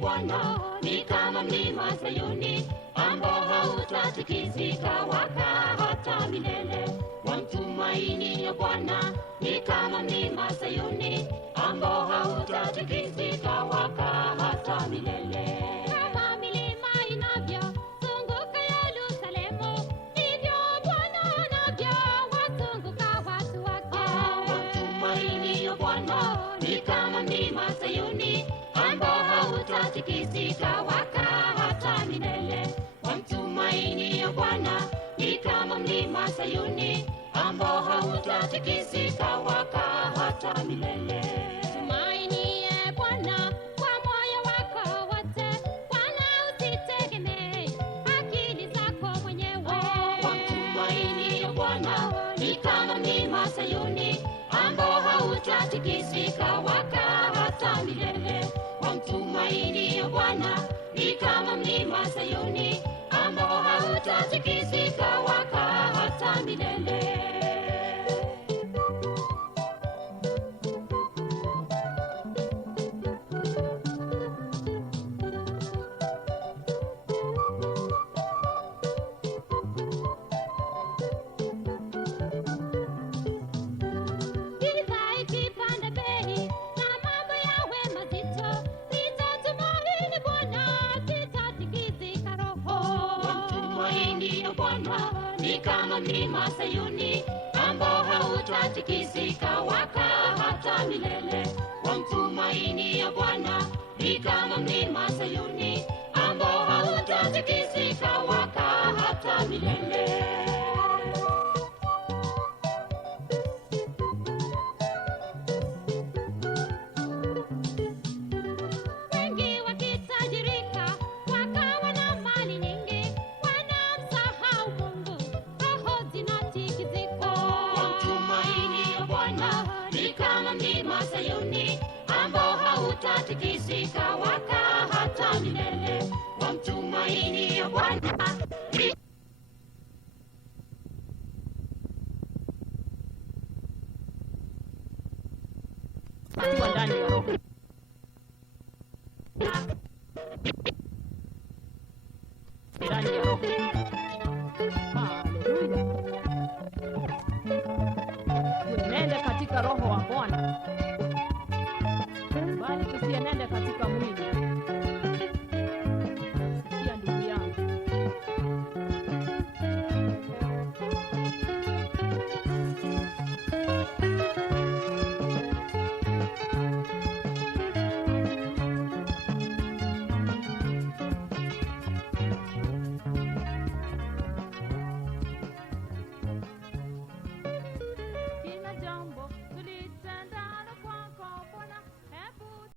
Bwana ni kama mlima Sayuni ambao hautatikisika waka hata milele. Wamtumaini ya Bwana ni kama mlima Sayuni ambao hautatikisika waka hata milele. Kama milima inavyozunguka Yerusalemu, ndivyo Bwana anavyowazunguka watu wake. Wamtumaini ya Bwana ni kama mlima Sayuni ambao hautatikisika waka hata milele. Wamtumaini ya Bwana ni kama mlima Sayuni ambao hautatikisika waka hata milele. Tumaini ya Bwana kwa moyo wako wote, wala usitegemee akili zako mwenyewe. Wamtumaini ya Bwana ni kama mlima Sayuni ambao hautatikisika waka hata milele. Wamtumaini ya Bwana ni kama mlima Sayuni ambao hautatikisika waka hata milele. Ni kama mlima Sayuni ambao hautatikisika waka hata milele. Wamtumaini ya Bwana ni kama mlima Sayuni ambao hautatikisika waka hata milele. Sayuni ambao hautatikisika waka hata milele. Wamtumaini ya Bwana ndani ya roho. Ndani ya roho.